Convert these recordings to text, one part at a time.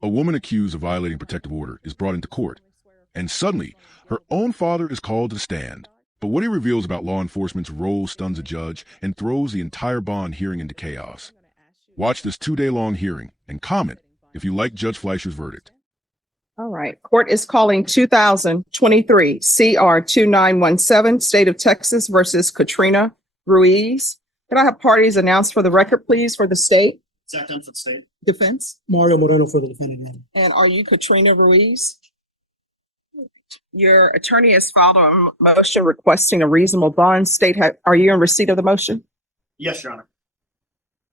A woman accused of violating protective order is brought into court, and suddenly, her own father is called to the stand. But what he reveals about law enforcement's role stuns a judge and throws the entire bond hearing into chaos. Watch this 2-day-long hearing and comment if you like Judge Fleischer's verdict. All right. Court is calling 2023 CR 2917, State of Texas versus Katrina Ruiz. Can I have parties announced for the record, please, for the state? Zach Dunn for the state. Defense. Mario Moreno for the defendant. And are you Katrina Ruiz? Your attorney has filed a motion requesting a reasonable bond. State, are you in receipt of the motion? Yes, Your Honor.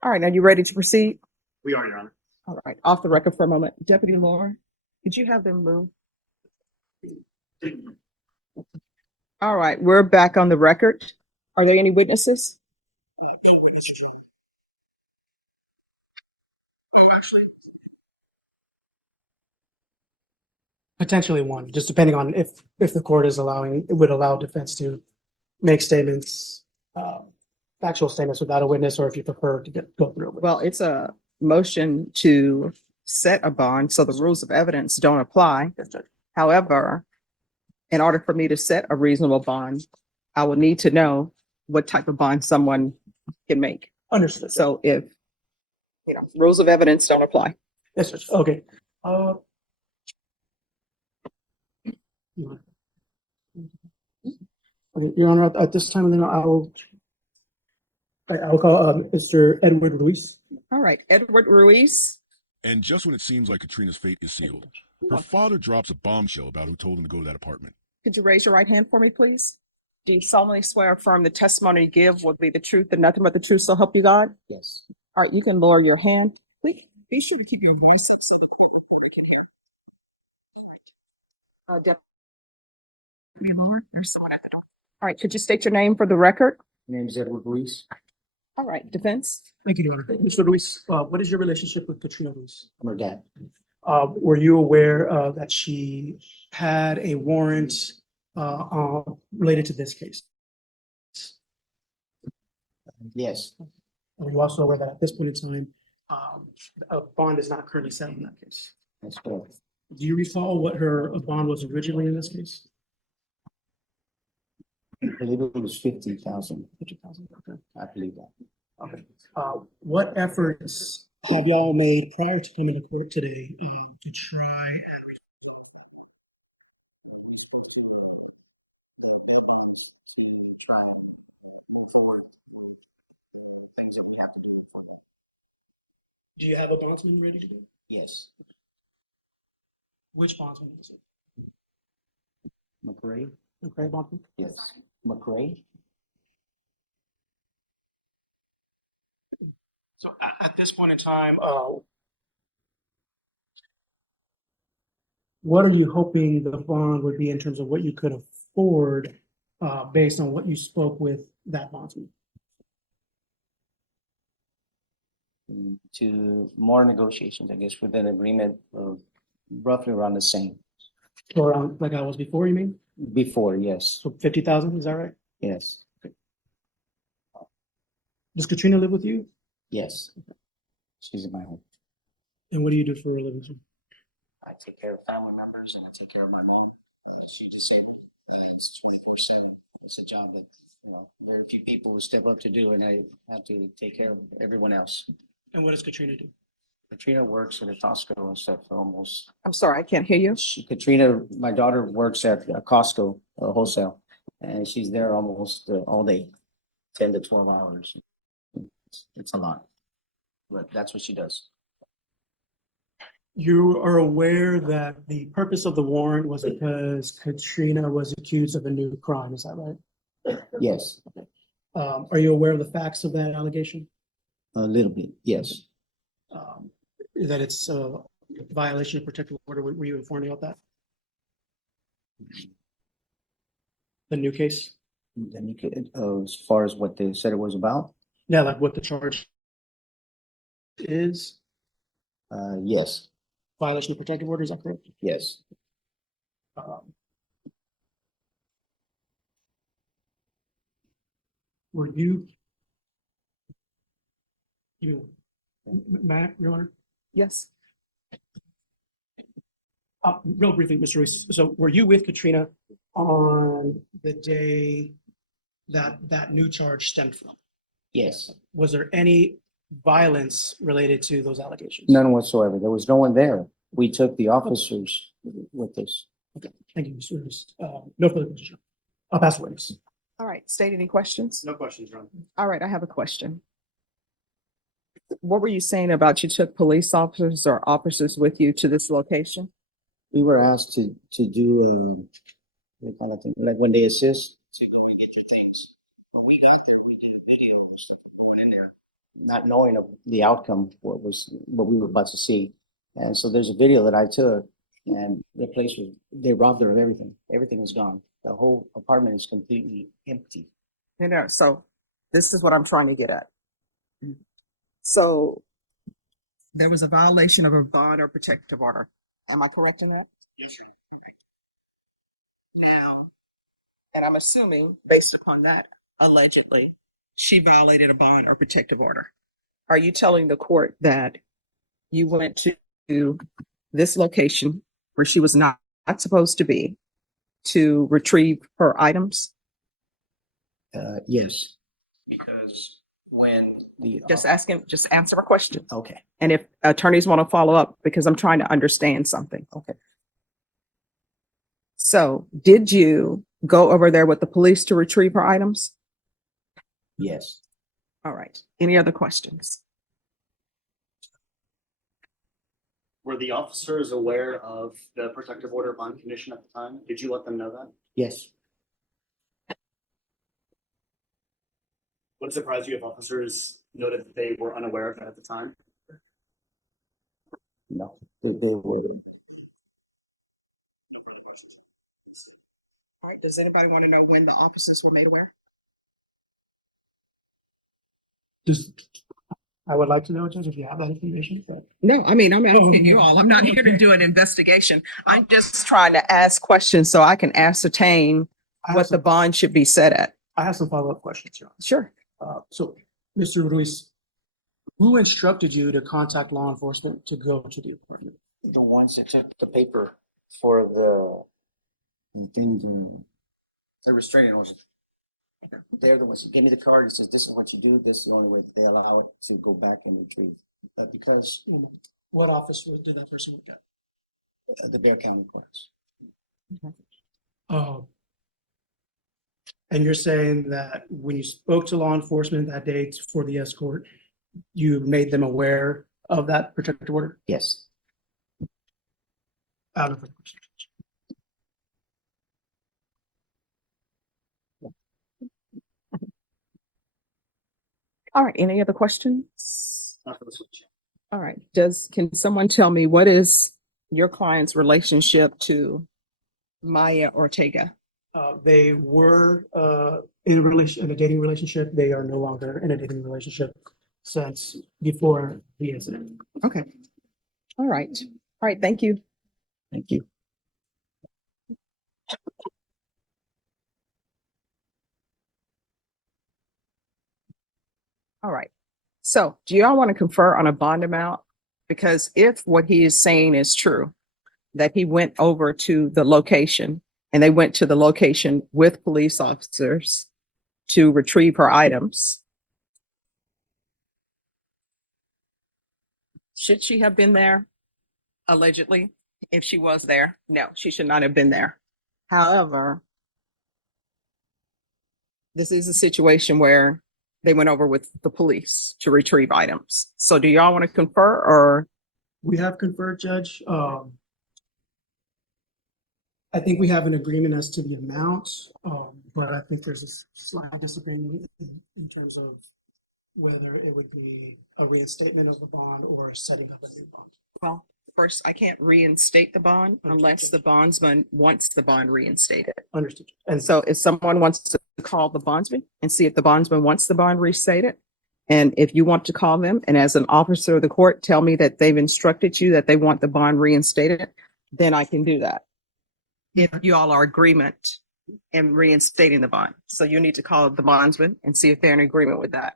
All right. Are you ready to proceed? We are, Your Honor. All right. Off the record for a moment. Deputy Laura, could you have them move? All right. We're back on the record. Are there any witnesses? Potentially one, just depending on if the court is allowing, it would allow defense to make statements, factual statements without a witness, or if you prefer to go through it. Well, it's a motion to set a bond, so the rules of evidence don't apply. However, in order for me to set a reasonable bond, I will need to know what type of bond someone can make. Understood. So if, rules of evidence don't apply. Yes, sir. Okay. Okay, Your Honor, at this time, then I will call Mr. Edward Ruiz. All right, Edward Ruiz. And just when it seems like Katrina's fate is sealed, her father drops a bombshell about who told him to go to that apartment. Could you raise your right hand for me, please? Do you solemnly swear or affirm the testimony you give will be the truth and nothing but the truth, so help you God? Yes. All right, you can lower your hand. Please be sure to keep your voice up so the court can hear. Deputy Lord, there's someone at the door. All right, could you state your name for the record? My name is Edward Ruiz. All right, defense. Thank you, Your Honor. Mr. Ruiz, what is your relationship with Katrina Ruiz? I'm her dad. Were you aware that she had a warrant related to this case? Yes, Are you also aware that at this point in time, a bond is not currently set in that case? that's correct. Do you recall what her bond was originally in this case? I believe it was 50,000. 50,000. Okay. I believe that. Okay. What efforts have y'all made prior to coming to court today to try? Do you have a bondsman ready to go? Yes. Which bondsman is it? McRae? Okay, bondsman. Yes. McRae? So at this point in time, what are you hoping the bond would be in terms of what you could afford based on what you spoke with that bondsman? To more negotiations, I guess, with an agreement of roughly around the same. Or like I was before, you mean? Before, yes. So 50,000, is that right? Yes. Does Katrina live with you? Yes. She's in my home. And what do you do for a living? Sir? I take care of family members and I take care of my mom. She just said it's 24/7. It's a job that very few people will step up to do, and I have to take care of everyone else. And what does Katrina do? Katrina works at a Costco and stuff almost. I'm sorry, I can't hear you. Katrina, my daughter works at a Costco wholesale, and she's there almost all day, 10 to 12 hours. It's a lot, but that's what she does. You are aware that the purpose of the warrant was because Katrina was accused of a new crime, is that right? Yes, Are you aware of the facts of that allegation? a little bit, yes. That it's a violation of protective order, were you informed about that? The new case? Then you could, as far as what they said it was about, Yeah, like what the charge is, yes, violation of protective order, is that correct? yes. Were you? Matt, Your Honor? Yes. Real briefly, Mr. Ruiz, so were you with Katrina on the day that that new charge stemmed from? Yes, Was there any violence related to those allegations? none whatsoever. There was no one there. We took the officers with us. Thank you, Mr. Ruiz. No further questions. I'll pass the witness. All right, state any questions? No questions, Your Honor. All right, I have a question. What were you saying about you took police officers or officers with you to this location? We were asked to do what kind of thing, like when they assist to go and get your things. When we got there, we did a video and stuff going in there, not knowing of the outcome, what we were about to see. And so there's a video that I took, and the place was, they robbed her of everything. Everything is gone. The whole apartment is completely empty. You know, so this is what I'm trying to get at. So there was a violation of a bond or protective order. Am I correct in that? Yes, Your Honor. Now, and I'm assuming based upon that, allegedly, she violated a bond or protective order. Are you telling the court that you went to this location where she was not supposed to be to retrieve her items? Yes. Because when the Just answer a question. okay. And if attorneys want to follow up, because I'm trying to understand something. Okay. So did you go over there with the police to retrieve her items? Yes. All right. Any other questions? Were the officers aware of the protective order bond condition at the time? Did you let them know that? Yes. Would it surprise you if officers noted that they were unaware of that at the time? No. They were. No further questions. All right. Does anybody want to know when the officers were made aware? I would like to know, Judge, if you have that information, but No, I mean, I'm asking you all. I'm not here to do an investigation. I'm just trying to ask questions so I can ascertain I have what the some, bond should be set at. I have some follow-up questions, Your Sure. Honor. So, Mr. Ruiz, who instructed you to contact law enforcement to go to the apartment? The ones that took the paper for the thing, the restraining order. They're the ones who gave me the card. It says, this is what you do. This is the only way that they allow it to go back and retrieve. But because What office did that person work at? the Bear County courts. And you're saying that when you spoke to law enforcement that day for the escort, you made them aware of that protective order? Yes. Out of the question. All right. Any other questions? Not for this one. All right. Can someone tell me what is your client's relationship to Maya Ortega? They were in a dating relationship. They are no longer in a dating relationship since before the incident. Okay. All right. All right. Thank you. Thank you. All right. So do y'all want to confer on a bond amount? Because if what he is saying is true, that he went over to the location and they went to the location with police officers to retrieve her items. Should she have been there? Allegedly, if she was there, no, she should not have been there. However, this is a situation where they went over with the police to retrieve items. So do y'all want to confer or? We have conferred, Judge. I think we have an agreement as to the amount, but I think there's a slight disagreement in terms of whether it would be a reinstatement of the bond or setting up a new bond. Well, first, I can't reinstate the bond unless the bondsman wants the bond reinstated. Understood. And so if someone wants to call the bondsman and see if the bondsman wants the bond reinstated, and if you want to call them and as an officer of the court, tell me that they've instructed you that they want the bond reinstated, then I can do that. If you all are agreement in reinstating the bond. So you need to call the bondsman and see if they're in agreement with that.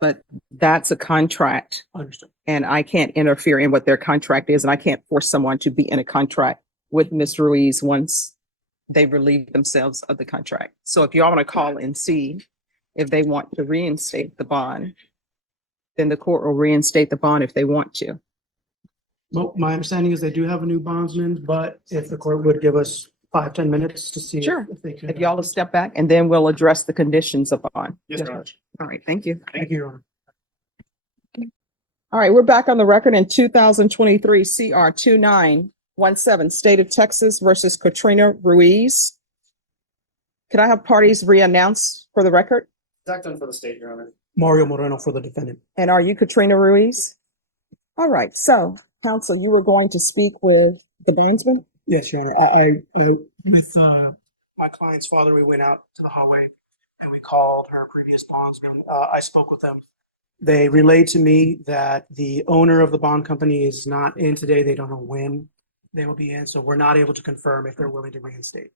but that's a contract Understood. and I can't interfere in what their contract is and I can't force someone to be in a contract with Ms. Ruiz once they relieve themselves of the contract. So if y'all want to call and see if they want to reinstate the bond, then the court will reinstate the bond if they want to. Well, my understanding is they do have a new bondsman, but if the court would give us 5-10 minutes to see Sure. if they could. If y'all will step back and then we'll address the conditions of bond. Yes, Your Honor. All right, thank you. Thank you, Your Honor. All right, we're back on the record in 2023 CR 2917, State of Texas versus Katrina Ruiz. Could I have parties re-announce for the record? Zach done for the state, Your Honor. Mario Moreno for the defendant. And are you Katrina Ruiz? All right, so counsel, you were going to speak with the bondsman? Yes, Your Honor. I with my client's father, we went out to the hallway and we called her previous bondsman. I spoke with them. They relayed to me that the owner of the bond company is not in today. They don't know when they will be in, so we're not able to confirm if they're willing to reinstate.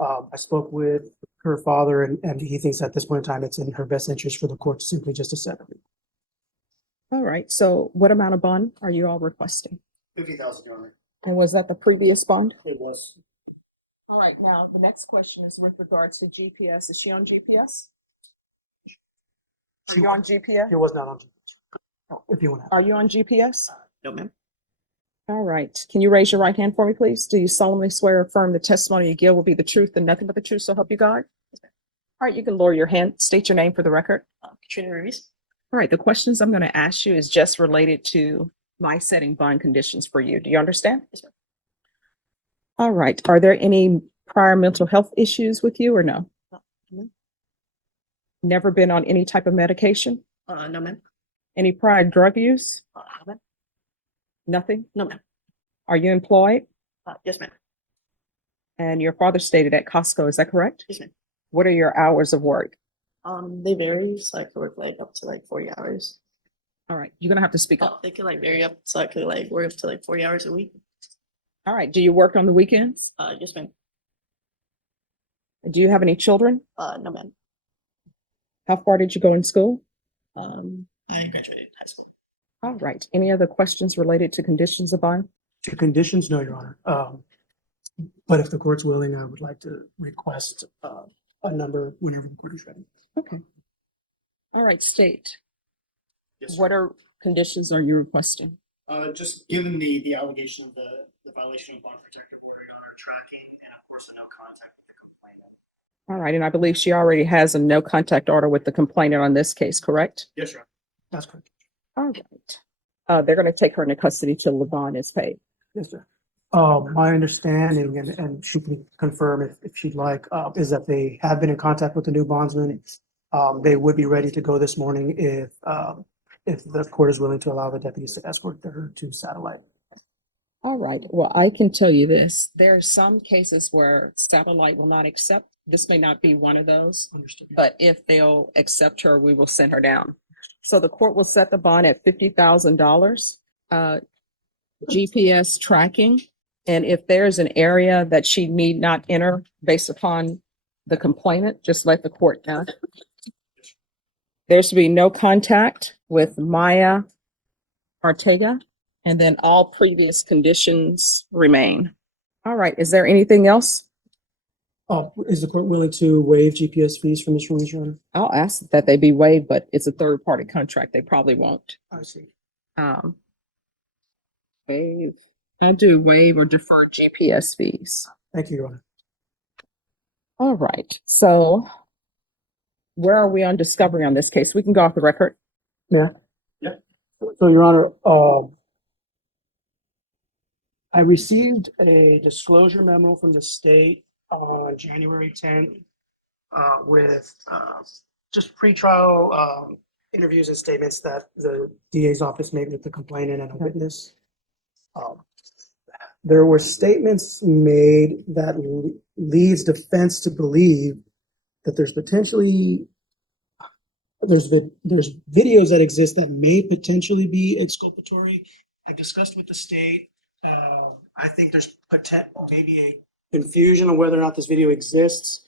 I spoke with her father and he thinks at this point in time, it's in her best interest for the court simply just to settle it. All right, so what amount of bond are you all requesting? 50,000, Your Honor. And was that the previous bond? It was. All right, now the next question is with regards to GPS. Is she on GPS? Are you on GPS? It was not on. If you want to. Are you on GPS? No, ma'am. All right. Can you raise your right hand for me, please? Do you solemnly swear or affirm the testimony you give will be the truth and nothing but the truth, so help you God? All right, you can lower your hand. State your name for the record. Katrina Ruiz. All right, the questions I'm going to ask you is just related to my setting bond conditions for you. Do you understand? Yes, ma'am. All right. Are there any prior mental health issues with you or no? No. Never been on any type of medication? No, ma'am. Any prior drug use? No, ma'am. Nothing? No, ma'am. Are you employed? Yes, ma'am. And your father stated at Costco, is that correct? Yes, ma'am. What are your hours of work? They vary, so I could work like up to like 40 hours. All right, you're gonna have to speak up. They could like vary up, so I could like work up to like 40 hours a week. All right, do you work on the weekends? Yes, ma'am. Do you have any children? No, ma'am. How far did you go in school? I graduated high school. All right, any other questions related to conditions of bond? To conditions, no, Your Honor. But if the court's willing, I would like to request a number whenever the court is ready. Okay. All right, state, Yes, what are conditions are you requesting? Just given the allegation of the violation of bond protective order, Your Honor, tracking, and of course, a no contact with the complainant. All right, and I believe she already has a no contact order with the complainant on this case, correct? Yes, Your Honor. That's correct. All right. They're gonna take her into custody till the bond is paid. Yes, sir. My understanding, and she can confirm if she'd like, is that they have been in contact with the new bondsman. They would be ready to go this morning if the court is willing to allow the deputies to escort her to satellite. All right, well, I can tell you this, there are some cases where satellite will not accept. This may not be one of those, Understood. but if they'll accept her, we will send her down. So the court will set the bond at $50,000. GPS tracking, and if there's an area that she need not enter based upon the complainant, just let the court know. There's to be no contact with Maya Ortega, and then all previous conditions remain. All right, is there anything else? Is the court willing to waive GPS fees for Ms. Ruiz, Your Honor? I'll ask that they be waived, but it's a third-party contract. They probably won't. I see. Waive. I'll do waive or defer GPS fees. Thank you, Your Honor. All right, so where are we on discovery on this case? We can go off the record. Yeah. Yeah. So, Your Honor, I received a disclosure memo from the state on January 10th with just pretrial interviews and statements that the DA's office made with the complainant and a witness. There were statements made that leads defense to believe that there's videos that exist that may potentially be exculpatory. I discussed with the state. I think there's maybe a confusion on whether or not this video exists.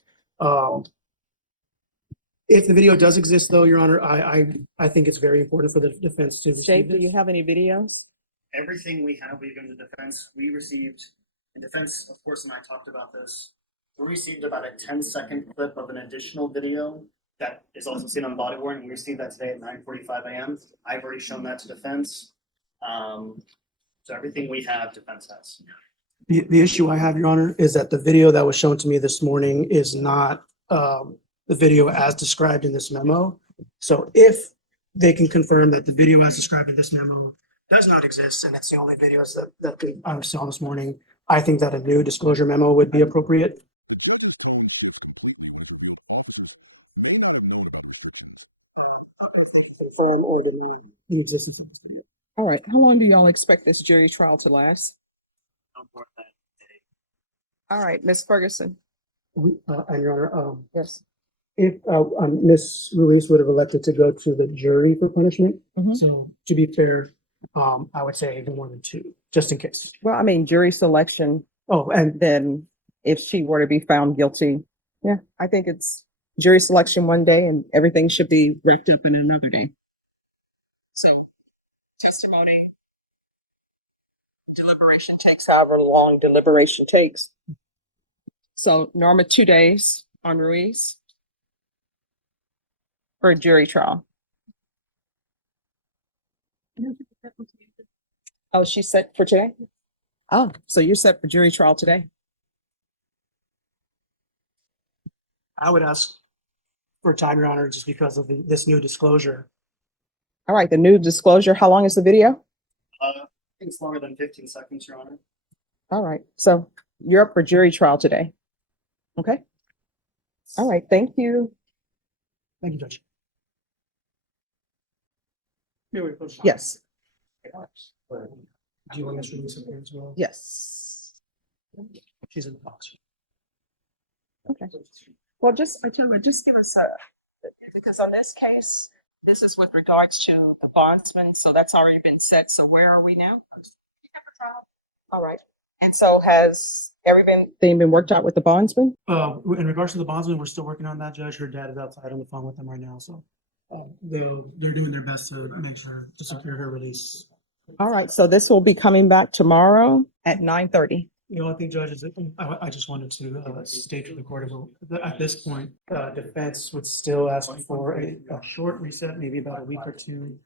If the video does exist though, Your Honor, I think it's very important for the defense to Dave, receive do you it. have any videos? Everything we have, we've given the defense, we received, the defense, of course, and I talked about this. We received about a 10-second clip of an additional video that is also seen on body worn. We received that today at 9:45 a.m. I've already shown that to defense. So everything we have, defense has. The issue I have, Your Honor, is that the video that was shown to me this morning is not the video as described in this memo. So if they can confirm that the video as described in this memo does not exist, and it's the only videos that I saw this morning, I think that a new disclosure memo would be appropriate. Confirm or deny the existence of this video. All right, how long do y'all expect this jury trial to last? All right, Ms. Ferguson. And Your Honor, Yes. if Ms. Ruiz would have elected to go to the jury for punishment, Mhm. so to be fair, I would say no more than 2, just in case. Well, I mean, jury selection, Oh, and then if she were to be found guilty, yeah, I think it's jury selection one day and everything should be wrapped up in another day. So testimony, deliberation takes however long deliberation takes. So Norma, 2 days on Ruiz for a jury trial. Oh, she's set for today? Oh, so you're set for jury trial today? I would ask for time, Your Honor, just because of this new disclosure. All right, the new disclosure, how long is the video? I think it's longer than 15 seconds, Your Honor. All right, so you're up for jury trial today. Okay? All right, thank you. Thank you, Judge. Yes, Do you want Ms. Ruiz in here as well? yes. She's in the box. Okay. Well, just, I tell you what, just give us a, because on this case, this is with regards to the bondsman, so that's already been set. So where are we now? All right. And so has everything been worked out with the bondsman? In regards to the bondsman, we're still working on that, Judge. Her dad is outside on the phone with them right now, so they're doing their best to make sure to secure her release. All right, so this will be coming back tomorrow at 9:30. The only thing, Judge, is I just wanted to state to the court, at this point, defense would still ask for a short reset, maybe about a week or 2,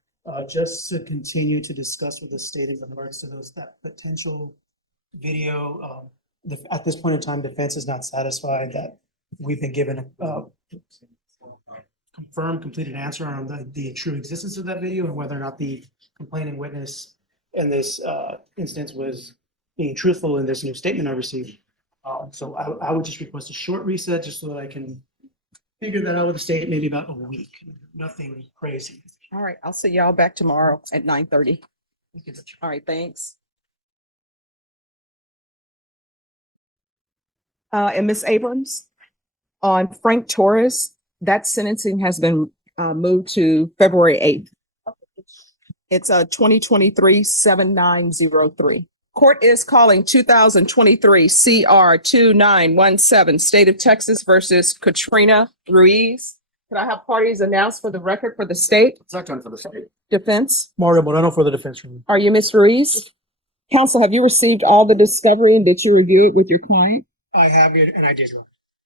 just to continue to discuss with the state in regards to that potential video. At this point in time, defense is not satisfied that we've been given a confirmed, completed answer on the true existence of that video and whether or not the complaining witness in this instance was being truthful in this new statement I received. So I would just request a short reset just so that I can figure that out with the state, maybe about a week. Nothing crazy. All right, I'll see y'all back tomorrow at 9:30. All right, thanks. And Ms. Abrams, on Frank Torres, that sentencing has been moved to February 8th. It's 2023-7903. Court is calling 2023 CR 2917, State of Texas versus Katrina Ruiz. Can I have parties announced for the record for the state? Second for the state. Defense? Mario Moreno for the defense room. Are you Ms. Ruiz? Counsel, have you received all the discovery and did you review it with your client? I have it and I did.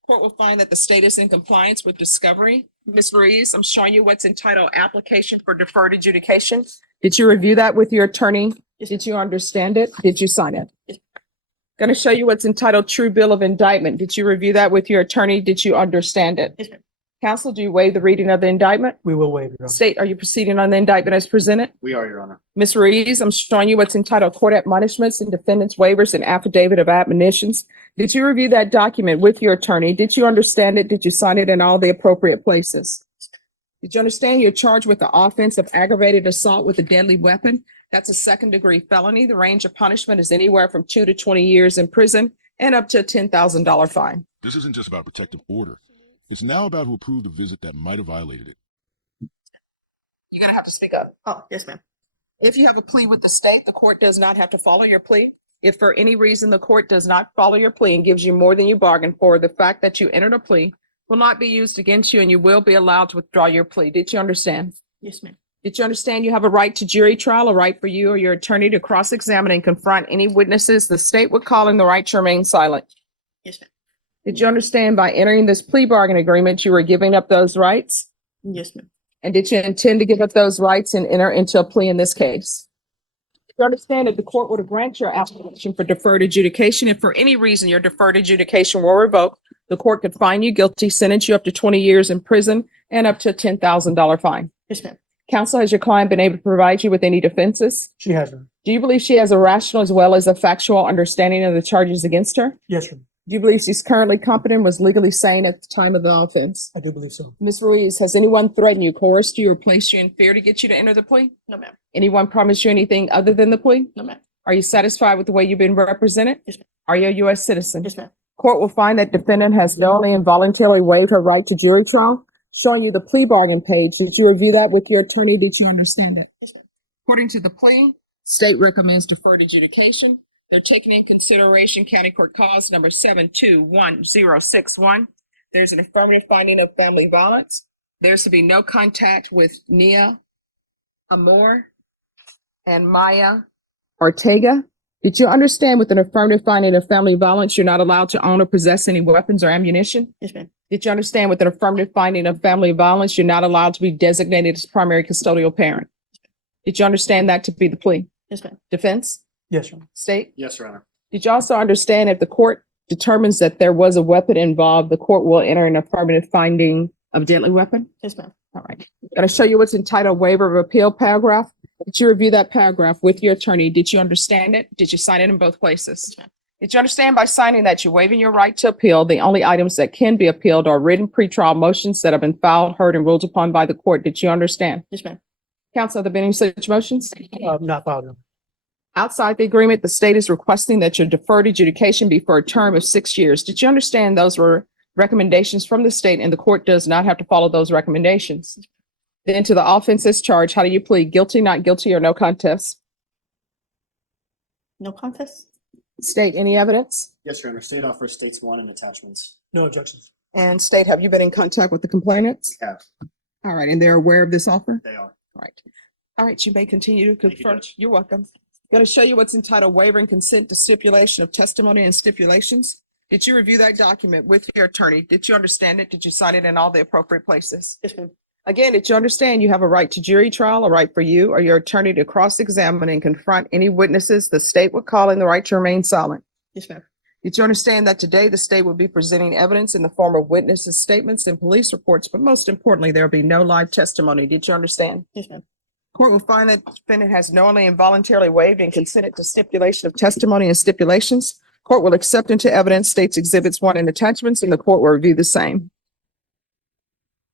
Court will find that the state is in compliance with discovery. Ms. Ruiz, I'm showing you what's entitled Application for Deferred Adjudication. Did you review that with your attorney? Did you understand it? Did you sign it? Going to show you what's entitled True Bill of Indictment. Did you review that with your attorney? Did you understand it? Counsel, do you waive the reading of the indictment? We will waive, Your Honor. State, are you proceeding on the indictment as presented? We are, Your Honor. Ms. Ruiz, I'm showing you what's entitled Court Admonishments and Defendants Waivers and Affidavit of Admonitions. Did you review that document with your attorney? Did you understand it? Did you sign it in all the appropriate places? Did you understand you're charged with the offense of aggravated assault with a deadly weapon? That's a second-degree felony. The range of punishment is anywhere from 2 to 20 years in prison and up to a $10,000 fine. This isn't just about protective order. It's now about who approved a visit that might have violated it. You're going to have to speak up. Oh, yes, ma'am. If you have a plea with the state, the court does not have to follow your plea. If for any reason the court does not follow your plea and gives you more than you bargained for, the fact that you entered a plea will not be used against you and you will be allowed to withdraw your plea. Did you understand? Yes, ma'am. Did you understand you have a right to jury trial, a right for you or your attorney to cross-examine and confront any witnesses the state would call in the right to remain silent? Yes, ma'am. Did you understand by entering this plea bargain agreement, you were giving up those rights? Yes, ma'am. And did you intend to give up those rights and enter into a plea in this case? You understand that the court would grant your application for deferred adjudication. If for any reason your deferred adjudication were revoked, the court could find you guilty, sentence you up to 20 years in prison and up to a $10,000 fine. Yes, ma'am. Counsel, has your client been able to provide you with any defenses? She has her. Do you believe she has a rational as well as a factual understanding of the charges against her? Yes, sir. Do you believe she's currently competent, was legally sane at the time of the offense? I do believe so. Ms. Ruiz, has anyone threatened you, coerced you, or placed you in fear to get you to enter the plea? No, ma'am. Anyone promised you anything other than the plea? No, ma'am. Are you satisfied with the way you've been represented? Yes, ma'am. Are you a U.S. citizen? Yes, ma'am. Court will find that defendant has knowingly and voluntarily waived her right to jury trial, showing you the plea bargain page. Did you review that with your attorney? Did you understand it? Yes, ma'am. According to the plea, state recommends deferred adjudication. They're taking in consideration County Court Cause number 721061. There's an affirmative finding of family violence. There's to be no contact with Nia Amor and Maya Ortega. Did you understand with an affirmative finding of family violence, you're not allowed to own or possess any weapons or ammunition? Yes, ma'am. Did you understand with an affirmative finding of family violence, you're not allowed to be designated as primary custodial parent? Did you understand that to be the plea? Yes, ma'am. Defense? Yes, Your Honor. State? Yes, Your Honor. Did you also understand if the court determines that there was a weapon involved, the court will enter an affirmative finding of deadly weapon? Yes, ma'am. All right. Going to show you what's entitled waiver of appeal paragraph. Did you review that paragraph with your attorney? Did you understand it? Did you sign it in both places? Yes, ma'am. Did you understand by signing that you're waiving your right to appeal? The only items that can be appealed are written pretrial motions that have been filed, heard, and ruled upon by the court. Did you understand? Yes, ma'am. Counsel, have there been any such motions? Not filed, Your Honor. Outside the agreement, the state is requesting that your deferred adjudication be for a term of 6 years. Did you understand those were recommendations from the state and the court does not have to follow those recommendations? Then to the offenses charged, how do you plead? Guilty, not guilty, or no contest? No contest? State, any evidence? Yes, Your Honor. State offers states one and attachments. No objections. And state, have you been in contact with the complainants? We have. All right, and they're aware of this offer? They are. Right. All right, you may continue to Thank you, confirm. Judge. You're welcome. Going to show you what's entitled waiver and consent to stipulation of testimony and stipulations. Did you review that document with your attorney? Did you understand it? Did you sign it in all the appropriate places? Yes, ma'am. Again, did you understand you have a right to jury trial, a right for you or your attorney to cross-examine and confront any witnesses the state would call in the right to remain silent? Yes, ma'am. Did you understand that today the state will be presenting evidence in the form of witnesses' statements and police reports, but most importantly, there will be no live testimony. Did you understand? Yes, ma'am. Court will find that defendant has knowingly and voluntarily waived and consented to stipulation of testimony and stipulations. Court will accept into evidence states exhibits 1 and attachments, and the court will review the same.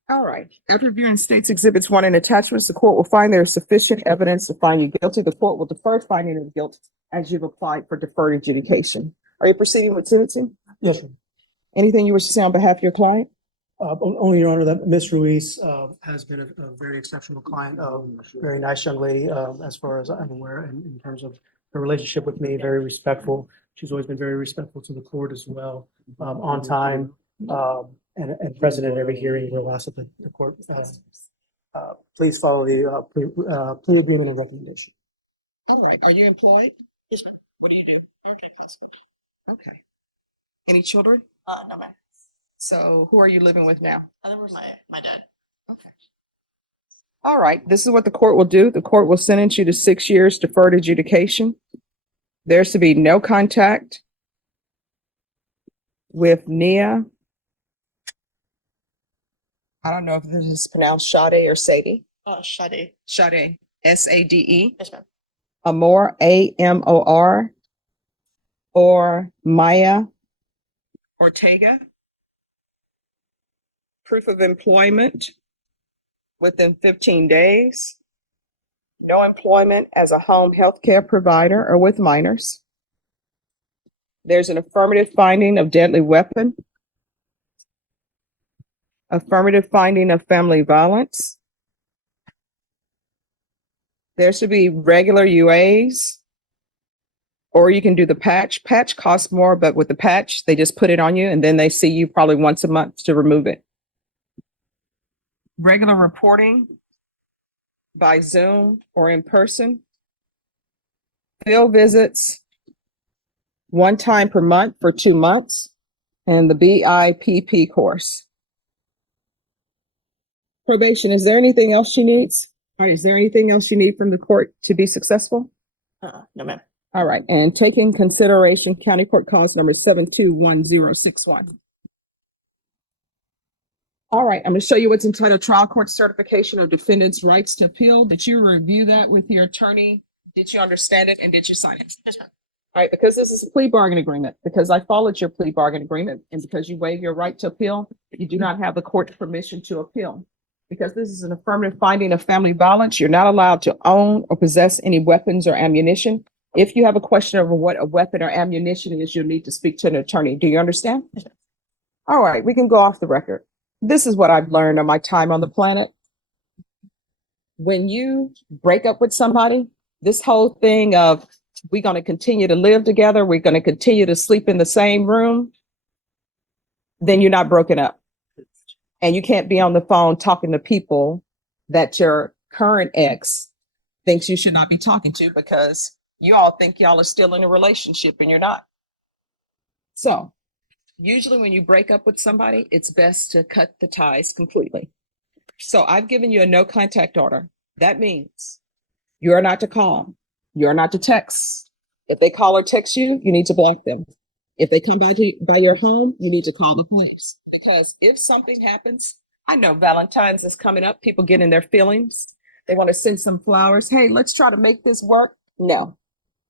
All right. After reviewing states exhibits 1 and attachments, the court will find there is sufficient evidence to find you guilty. The court will defer finding of guilt as you've applied for deferred adjudication. Are you proceeding with sentencing? Yes, Your Honor. Anything you wish to say on behalf of your client? Only, Your Honor, that Ms. Ruiz has been a very exceptional client, very nice young lady, as far as I'm aware, in terms of her relationship with me, very respectful. She's always been very respectful to the court as well, on time, and present at every hearing we're asked at the court. Please follow the plea agreement and recommendation. All right. Are you employed? Yes, ma'am. What do you do? Okay. Any children? No, ma'am. So who are you living with now? I live with my dad. Okay. All right, this is what the court will do. The court will sentence you to 6 years deferred adjudication. There's to be no contact with Nia. I don't know if this is pronounced Sade or Sadie. Sade. Sade, S-A-D-E. Yes, ma'am. Amor, A-M-O-R. Or Maya Ortega. Proof of employment within 15 days. No employment as a home health care provider or with minors. There's an affirmative finding of deadly weapon. Affirmative finding of family violence. There should be regular UAs Or you can do the patch. Patch costs more, but with the patch, they just put it on you and then they see you probably once a month to remove it. Regular reporting by Zoom or in person. Field visits, one time per month for 2 months, and the BIPP course. Probation, is there anything else she needs? All right, is there anything else you need from the court to be successful? No, ma'am. All right, and taking consideration County Court Cause number 721061. All right, I'm going to show you what's entitled Trial Court Certification of Defendant's Rights to Appeal. Did you review that with your attorney? Did you understand it and did you sign it? Yes, ma'am. All right, because this is a plea bargain agreement, because I followed your plea bargain agreement, and because you waive your right to appeal, you do not have the court's permission to appeal. Because this is an affirmative finding of family violence, you're not allowed to own or possess any weapons or ammunition. If you have a question over what a weapon or ammunition is, you'll need to speak to an attorney. Do you understand? All right, we can go off the record. This is what I've learned on my time on the planet. When you break up with somebody, this whole thing of we're going to continue to live together, we're going to continue to sleep in the same room, then you're not broken up. And you can't be on the phone talking to people that your current ex thinks you should not be talking to because you all think y'all are still in a relationship and you're not. So usually when you break up with somebody, it's best to cut the ties completely. So I've given you a no contact order. That means you are not to call. You are not to text. If they call or text you, you need to block them. If they come by your home, you need to call the police. Because if something happens, I know Valentine's is coming up. People get in their feelings. They want to send some flowers. Hey, let's try to make this work. No.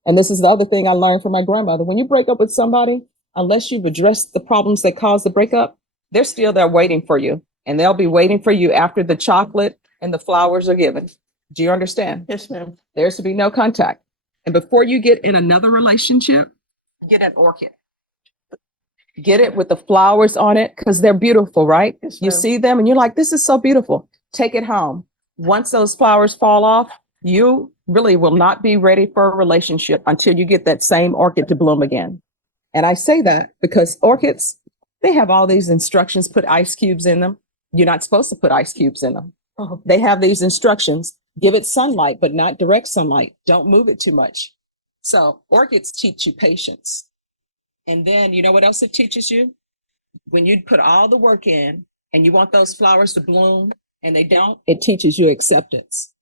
And this is the other thing I learned from my grandmother. When you break up with somebody, unless you've addressed the problems that caused the breakup, they're still there waiting for you. And they'll be waiting for you after the chocolate and the flowers are given. Do you understand? Yes, ma'am. There's to be no contact. And before you get in another relationship, get an orchid. Get it with the flowers on it because they're beautiful, right? Yes, You ma'am. see them and you're like, this is so beautiful. Take it home. Once those flowers fall off, you really will not be ready for a relationship until you get that same orchid to bloom again. And I say that because orchids, they have all these instructions, put ice cubes in them. You're not supposed to put ice cubes in them. They have these instructions. Give it sunlight, but not direct sunlight. Don't move it too much. So orchids teach you patience. And then you know what else it teaches you? When you put all the work in and you want those flowers to bloom and they don't, it teaches you acceptance.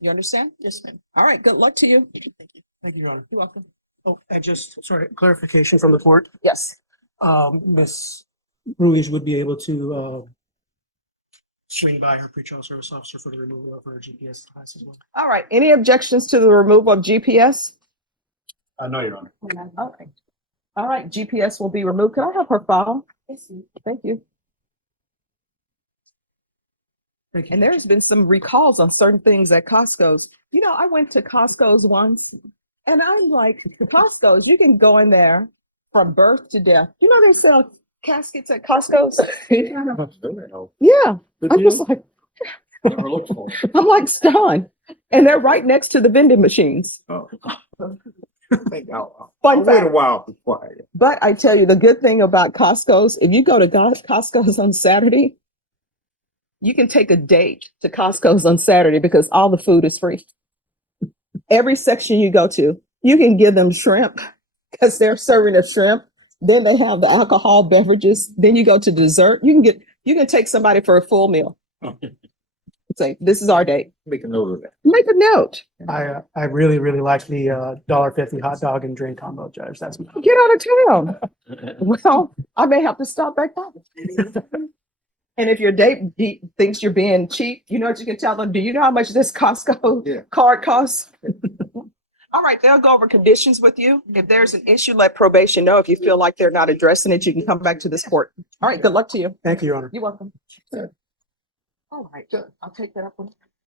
You understand? Yes, ma'am. All right, good luck to you. Thank you, Your Honor. You're welcome. Oh, and just, sorry, clarification from the court. Yes. Ms. Ruiz would be able to swing by her pretrial service officer for the removal of her GPS device as well. All right. Any objections to the removal of GPS? No, Your Honor. All right. All right. GPS will be removed. Can I have her file? Thank you. Thank you. And there's been some recalls on certain things at Costco's. You know, I went to Costco's once and I'm like, Costco's, you can go in there from birth to death. You know, they sell caskets at Costco's. Yeah. I'm just like, I'm like stunned. And they're right next to the vending machines. Fun fact. But I tell you, the good thing about Costco's, if you go to Costco's on Saturday, you can take a date to Costco's on Saturday because all the food is free. Every section you go to, you can give them shrimp because they're serving the shrimp. Then they have the alcohol beverages. Then you go to dessert. You can take somebody for a full meal. Say, this is our date. Make a note of that. Make a note. I really, really like the $1.50 hot dog and drink combo, Judge. That's my. Get out of town. Well, I may have to stop back by. And if your date thinks you're being cheap, you know what you can tell them? Do you know how much this Costco card costs? All right, they'll go over conditions with you. If there's an issue, let probation know. If you feel like they're not addressing it, you can come back to this court. All right, good luck to you. Thank you, Your Honor. You're welcome. All right, good. I'll take that up.